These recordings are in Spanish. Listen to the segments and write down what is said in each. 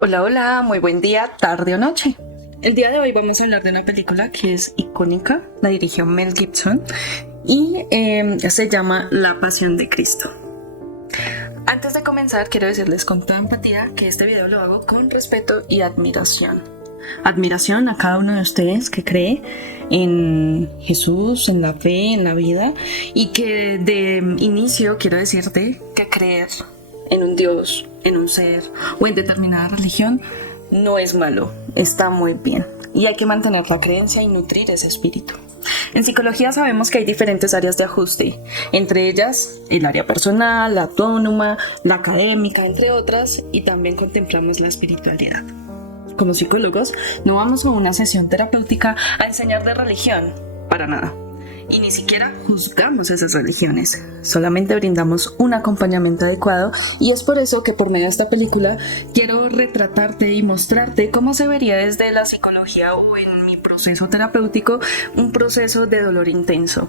Hola, hola, muy buen día, tarde o noche. El día de hoy vamos a hablar de una película que es icónica, la dirigió Mel Gibson y se llama La Pasión de Cristo. Antes de comenzar, quiero decirles con toda empatía que este video lo hago con respeto y admiración. Admiración a cada uno de ustedes que cree en Jesús, en la fe, en la vida, y que de inicio quiero decirte que creer en un Dios, en un ser o en determinada religión no es malo, está muy bien y hay que mantener la creencia y nutrir ese espíritu. En psicología sabemos que hay diferentes áreas de ajuste, entre ellas el área personal, la autónoma, la académica, entre otras, y también contemplamos la espiritualidad. Como psicólogos, no vamos a una sesión terapéutica a enseñar de religión, para nada. Y ni siquiera juzgamos esas religiones, solamente brindamos un acompañamiento adecuado, y es por eso que por medio de esta película quiero retratarte y mostrarte cómo se vería desde la psicología o en mi proceso terapéutico un proceso de dolor intenso.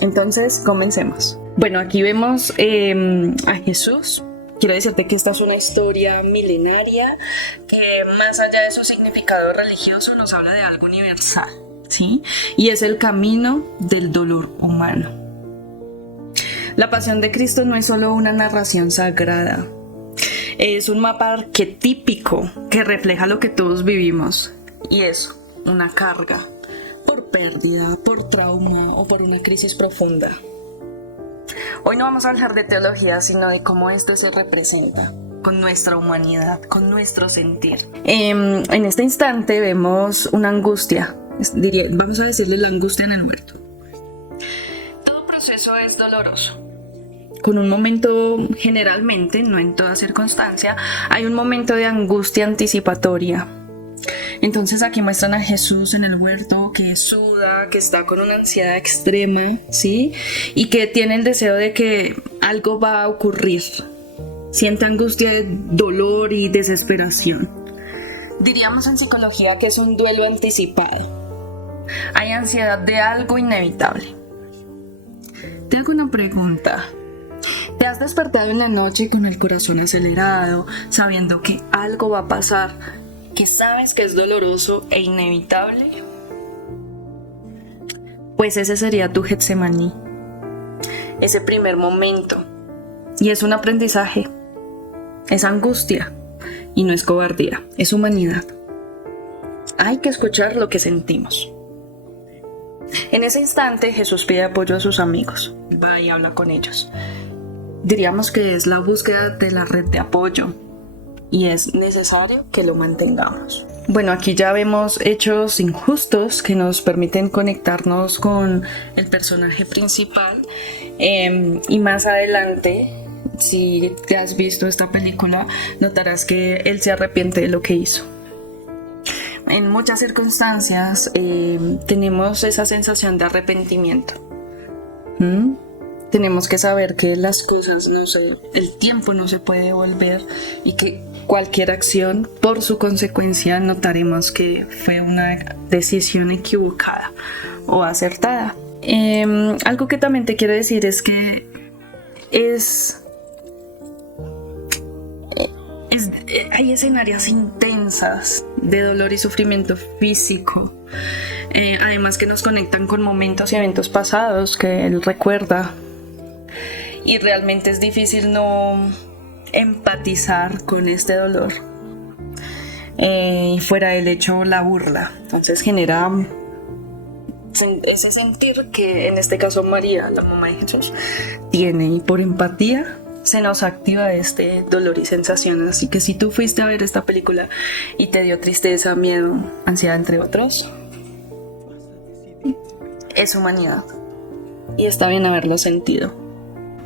Entonces, comencemos. Bueno, aquí vemos a Jesús. Quiero decirte que esta es una historia milenaria que más allá de su significado religioso nos habla de algo universal, ¿sí? Y es el camino del dolor humano. La Pasión de Cristo no es solo una narración sagrada, es un mapa arquetípico que refleja lo que todos vivimos, y es una carga por pérdida, por trauma o por una crisis profunda. Hoy no vamos a hablar de teología, sino de cómo esto se representa con nuestra humanidad, con nuestro sentir. En este instante vemos una angustia, vamos a decirle la angustia en el muerto. Todo proceso es doloroso. Con un momento, generalmente, no en toda circunstancia, hay un momento de angustia anticipatoria. Entonces aquí muestran a Jesús en el huerto que suda, que está con una ansiedad extrema, ¿sí? Y que tiene el deseo de que algo va a ocurrir. Siente angustia, dolor y desesperación. Diríamos en psicología que es un duelo anticipado. Hay ansiedad de algo inevitable. Te hago una pregunta. ¿Te has despertado en la noche con el corazón acelerado, sabiendo que algo va a pasar, que sabes que es doloroso e inevitable? Pues ese sería tu Getsemaní, ese primer momento. Y es un aprendizaje, es angustia y no es cobardía, es humanidad. Hay que escuchar lo que sentimos. En ese instante Jesús pide apoyo a sus amigos, va y habla con ellos. Diríamos que es la búsqueda de la red de apoyo y es necesario que lo mantengamos. Bueno, aquí ya vemos hechos injustos que nos permiten conectarnos con el personaje principal, y más adelante, si te has visto esta película, notarás que él se arrepiente de lo que hizo. En muchas circunstancias tenemos esa sensación de arrepentimiento. Tenemos que saber que las cosas el tiempo no se puede devolver y que cualquier acción, por su consecuencia, notaremos que fue una decisión equivocada o acertada. Algo que también te quiero decir es que hay escenarios intensas de dolor y sufrimiento físico, además que nos conectan con momentos y eventos pasados que él recuerda, y realmente es difícil no empatizar con este dolor, y fuera del hecho la burla. Entonces genera ese sentir que en este caso María, la mamá de Jesús, tiene, y por empatía se nos activa este dolor y sensación. Así que si tú fuiste a ver esta película y te dio tristeza, miedo, ansiedad, entre otros, es humanidad y está bien haberlo sentido.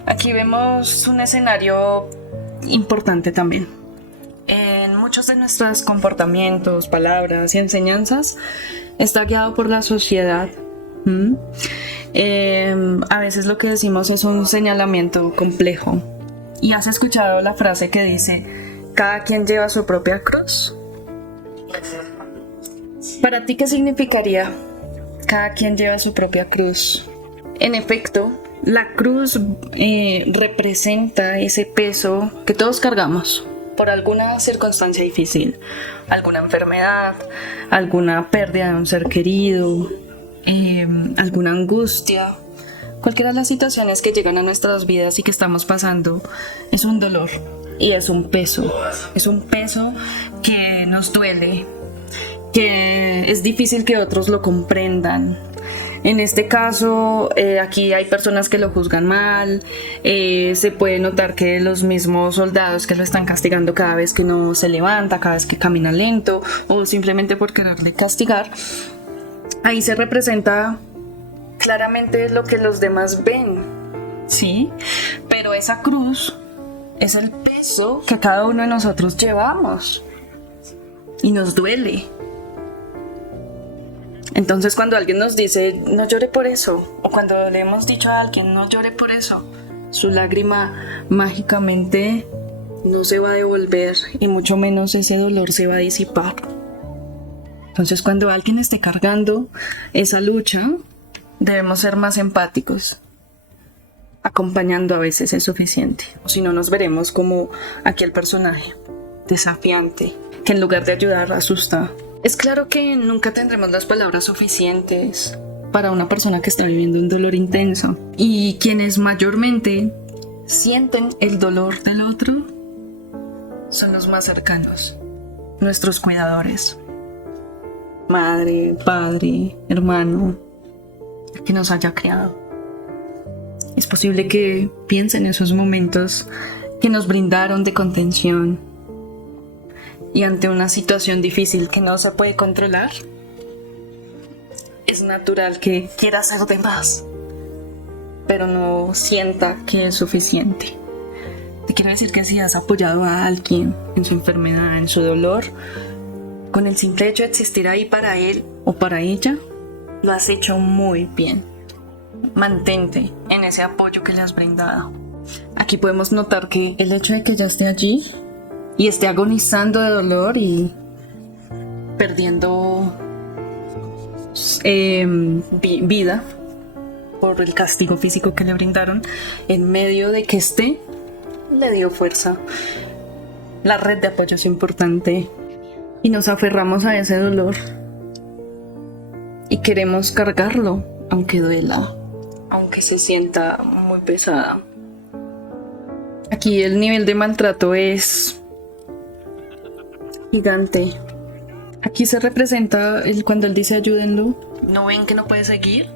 Aquí vemos un escenario importante también. En muchos de nuestros comportamientos, palabras y enseñanzas está guiado por la sociedad. A veces lo que decimos es un señalamiento complejo. ¿Y has escuchado la frase que dice, cada quien lleva su propia cruz? ¿Para ti qué significaría cada quien lleva su propia cruz? En efecto, la cruz representa ese peso que todos cargamos, por alguna circunstancia difícil, alguna enfermedad, alguna pérdida de un ser querido, alguna angustia. Cualquiera de las situaciones que llegan a nuestras vidas y que estamos pasando es un dolor y es un peso que nos duele, que es difícil que otros lo comprendan. En este caso, aquí hay personas que lo juzgan mal, se puede notar que los mismos soldados que lo están castigando cada vez que no se levanta, cada vez que camina lento o simplemente por quererle castigar, ahí se representa claramente lo que los demás ven, ¿sí? Pero esa cruz es el peso que cada uno de nosotros llevamos y nos duele. Entonces cuando alguien nos dice no llore por eso, o cuando le hemos dicho a alguien no llore por eso, su lágrima mágicamente no se va a devolver y mucho menos ese dolor se va a disipar. Entonces cuando alguien esté cargando esa lucha, debemos ser más empáticos. Acompañando a veces es suficiente, o si no nos veremos como aquel personaje desafiante que en lugar de ayudar asusta. Es claro que nunca tendremos las palabras suficientes para una persona que está viviendo un dolor intenso, y quienes mayormente sienten el dolor del otro son los más cercanos, nuestros cuidadores, madre, padre, hermano, que nos haya criado. Es posible que piensen en esos momentos que nos brindaron de contención, y ante una situación difícil que no se puede controlar, es natural que quiera hacer de más, pero no sienta que es suficiente. Te quiero decir que si has apoyado a alguien en su enfermedad, en su dolor, con el simple hecho de existir ahí para él o para ella, lo has hecho muy bien. Mantente en ese apoyo que le has brindado. Aquí podemos notar que el hecho de que ella esté allí y esté agonizando de dolor y perdiendo vida por el castigo físico que le brindaron, en medio de que esté, le dio fuerza. La red de apoyo es importante y nos aferramos a ese dolor y queremos cargarlo, aunque duela, aunque se sienta muy pesada. Aquí el nivel de maltrato es gigante. Aquí se representa cuando él dice ayúdenlo. ¿No ven que no puede seguir?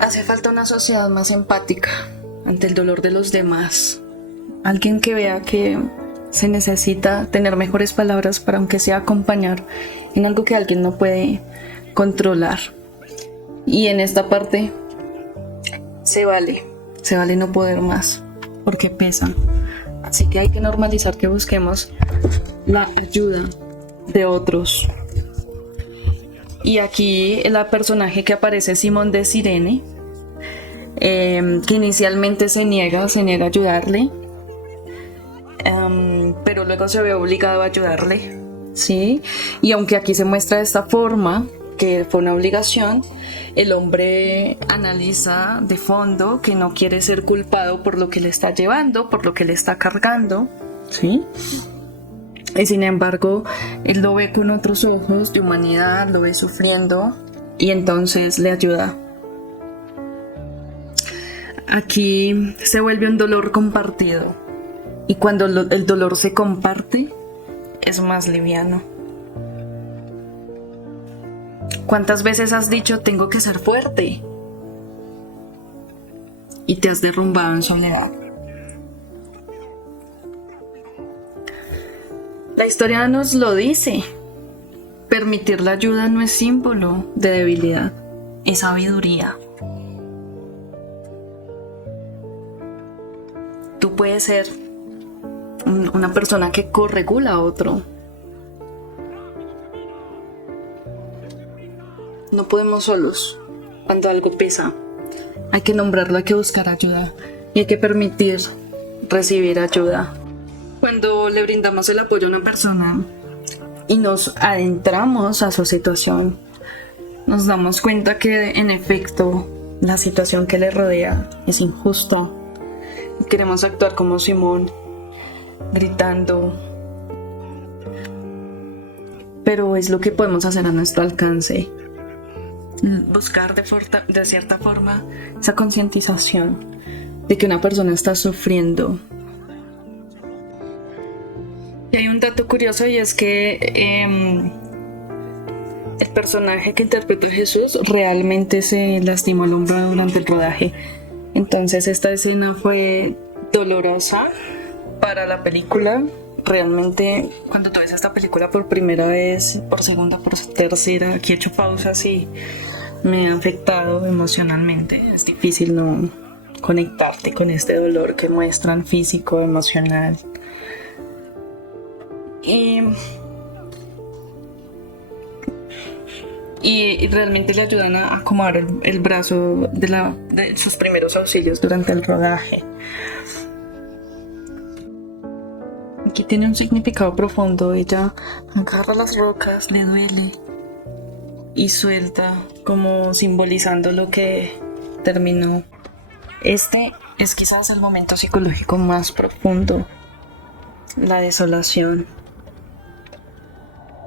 Hace falta una sociedad más empática ante el dolor de los demás. Alguien que vea que se necesita tener mejores palabras para, aunque sea, acompañar en algo que alguien no puede controlar. Y en esta parte se vale no poder más, porque pesa. Así que hay que normalizar que busquemos la ayuda de otros. Y aquí el personaje que aparece, Simón de Cirene, que inicialmente se niega a ayudarle, pero luego se ve obligado a ayudarle, ¿sí? Y aunque aquí se muestra de esta forma, que fue una obligación, el hombre analiza de fondo que no quiere ser culpado por lo que le está llevando, por lo que le está cargando, ¿sí? Y sin embargo, él lo ve con otros ojos de humanidad, lo ve sufriendo y entonces le ayuda. Aquí se vuelve un dolor compartido, y cuando el dolor se comparte, es más liviano. ¿Cuántas veces has dicho tengo que ser fuerte? Y te has derrumbado en soledad. La historia nos lo dice. Permitir la ayuda no es símbolo de debilidad, es sabiduría. Tú puedes ser una persona que corregula a otro. No podemos solos cuando algo pesa. Hay que nombrarlo, hay que buscar ayuda y hay que permitir recibir ayuda. Cuando le brindamos el apoyo a una persona y nos adentramos a su situación, nos damos cuenta que en efecto la situación que le rodea es injusta. Queremos actuar como Simón, gritando, pero es lo que podemos hacer a nuestro alcance. Buscar de cierta forma esa concientización de que una persona está sufriendo. Y hay un dato curioso, y es que el personaje que interpreta a Jesús realmente se lastimó el hombro durante el rodaje. Entonces esta escena fue dolorosa para la película. Realmente cuando tú ves esta película por primera vez, por segunda, por tercera, aquí he hecho pausas y me ha afectado emocionalmente. Es difícil no conectarte con este dolor que muestran, físico, emocional. Y realmente le ayudan a acomodar el brazo de sus primeros auxilios durante el rodaje. Aquí tiene un significado profundo. Ella agarra las rocas, le duele y suelta, como simbolizando lo que terminó. Este es quizás el momento psicológico más profundo, la desolación.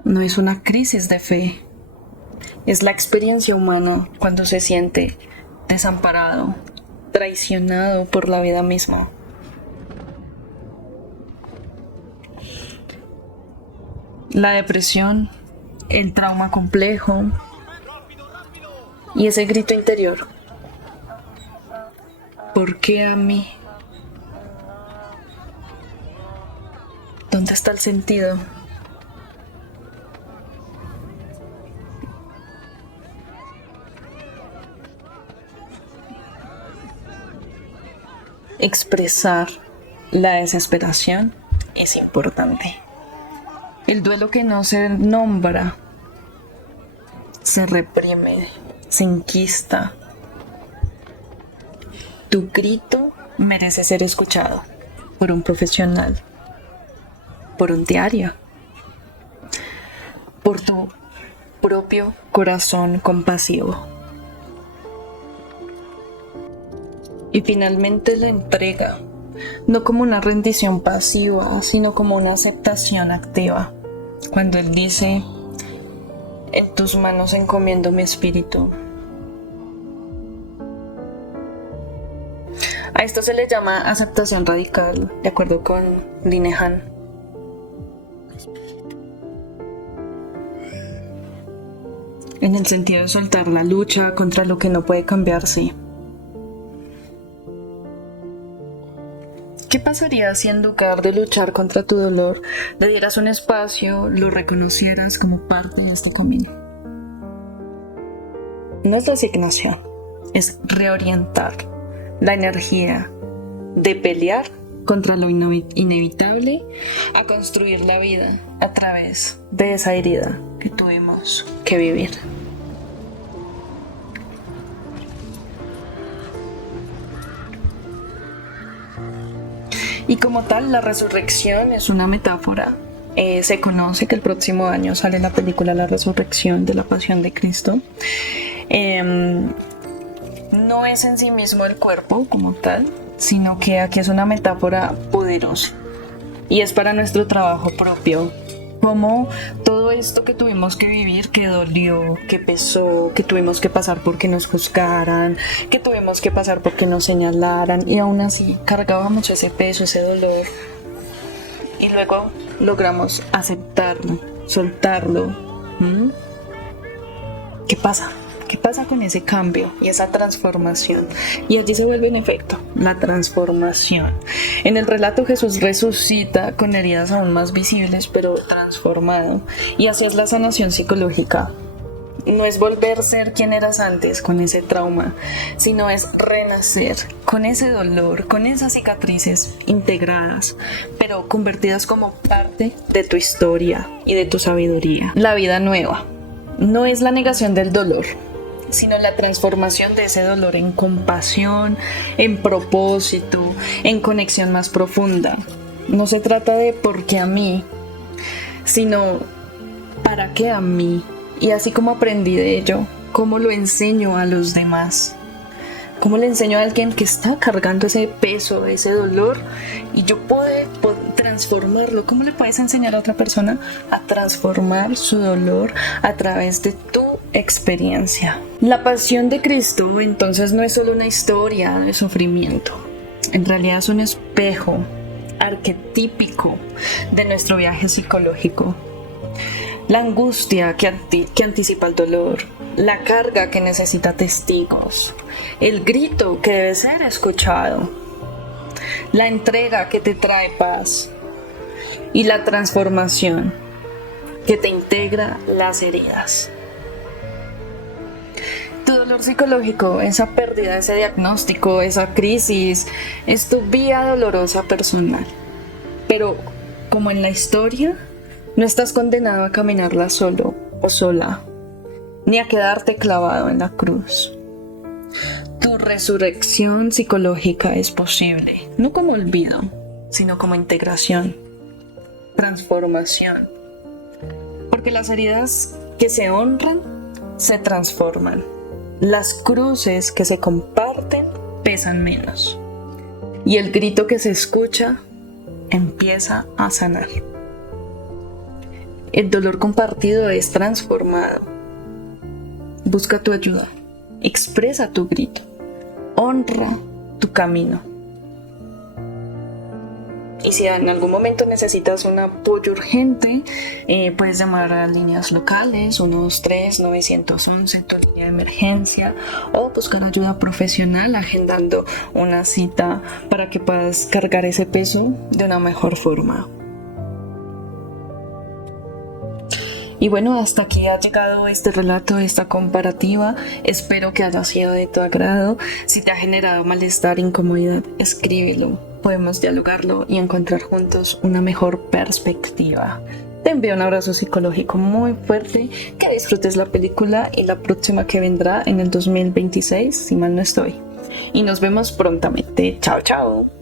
No es una crisis de fe, es la experiencia humana cuando se siente desamparado, traicionado por la vida misma. La depresión, el trauma complejo y ese grito interior. ¿Por qué a mí? ¿Dónde está el sentido? Expresar la desesperación es importante. El duelo que no se nombra se reprime, se enquista. Tu grito merece ser escuchado por un profesional, por un diario, por tu propio corazón compasivo. Y finalmente la entrega, no como una rendición pasiva, sino como una aceptación activa. Cuando Él dice, en tus manos encomiendo mi espíritu. A esto se le llama aceptación radical, de acuerdo con Linehan. En el sentido de soltar la lucha contra lo que no puede cambiarse. ¿Qué pasaría si en lugar de luchar contra tu dolor, le dieras un espacio, lo reconocieras como parte de este camino? No es resignación, es reorientar la energía de pelear contra lo inevitable a construir la vida a través de esa herida que tuvimos que vivir. Y como tal, la resurrección es una metáfora. Se conoce que el próximo año sale la película La Resurrección de la Pasión de Cristo. No es en sí mismo el cuerpo como tal, sino que aquí es una metáfora poderosa. Y es para nuestro trabajo propio. Como todo esto que tuvimos que vivir, que dolió, que pesó, que tuvimos que pasar porque nos juzgaran, que tuvimos que pasar porque nos señalaran, y aún así cargábamos ese peso, ese dolor, y luego logramos aceptarlo, soltarlo. ¿Qué pasa? ¿Qué pasa con ese cambio y esa transformación? Y allí se vuelve en efecto la transformación. En el relato Jesús resucita con heridas aún más visibles, pero transformado. Y así es la sanación psicológica. No es volver a ser quien eras antes con ese trauma, sino es renacer con ese dolor, con esas cicatrices integradas, pero convertidas como parte de tu historia y de tu sabiduría. La vida nueva no es la negación del dolor, sino la transformación de ese dolor en compasión, en propósito, en conexión más profunda. No se trata de por qué a mí, sino para qué a mí. Y así como aprendí de ello, cómo lo enseño a los demás, ¿Cómo le enseño a alguien que está cargando ese peso, ese dolor, y yo puedo transformarlo? ¿Cómo le puedes enseñar a otra persona a transformar su dolor a través de tu experiencia? La pasión de Cristo entonces no es solo una historia de sufrimiento. En realidad es un espejo arquetípico de nuestro viaje psicológico. La angustia que anticipa el dolor, la carga que necesita testigos, el grito que debe ser escuchado, la entrega que te trae paz y la transformación que te integra las heridas. Tu dolor psicológico, esa pérdida, ese diagnóstico, esa crisis, es tu vía dolorosa personal. Pero, como en la historia, no estás condenado a caminarla solo o sola, ni a quedarte clavado en la cruz. Tu resurrección psicológica es posible, no como olvido, sino como integración, transformación. Porque las heridas que se honran, se transforman. Las cruces que se comparten pesan menos. Y el grito que se escucha empieza a sanar. El dolor compartido es transformado. Busca tu ayuda. Expresa tu grito. Honra tu camino. Y si en algún momento necesitas un apoyo urgente, puedes llamar a líneas locales, 123-911, tu línea de emergencia, o buscar ayuda profesional agendando una cita para que puedas cargar ese peso de una mejor forma. Y bueno, hasta aquí ha llegado este relato, esta comparativa. Espero que haya sido de tu agrado. Si te ha generado malestar, incomodidad, escríbelo. Podemos dialogarlo y encontrar juntos una mejor perspectiva. Te envío un abrazo psicológico muy fuerte. Que disfrutes la película y la próxima que vendrá en el 2026, si mal no estoy. Y nos vemos prontamente. Chao, chao.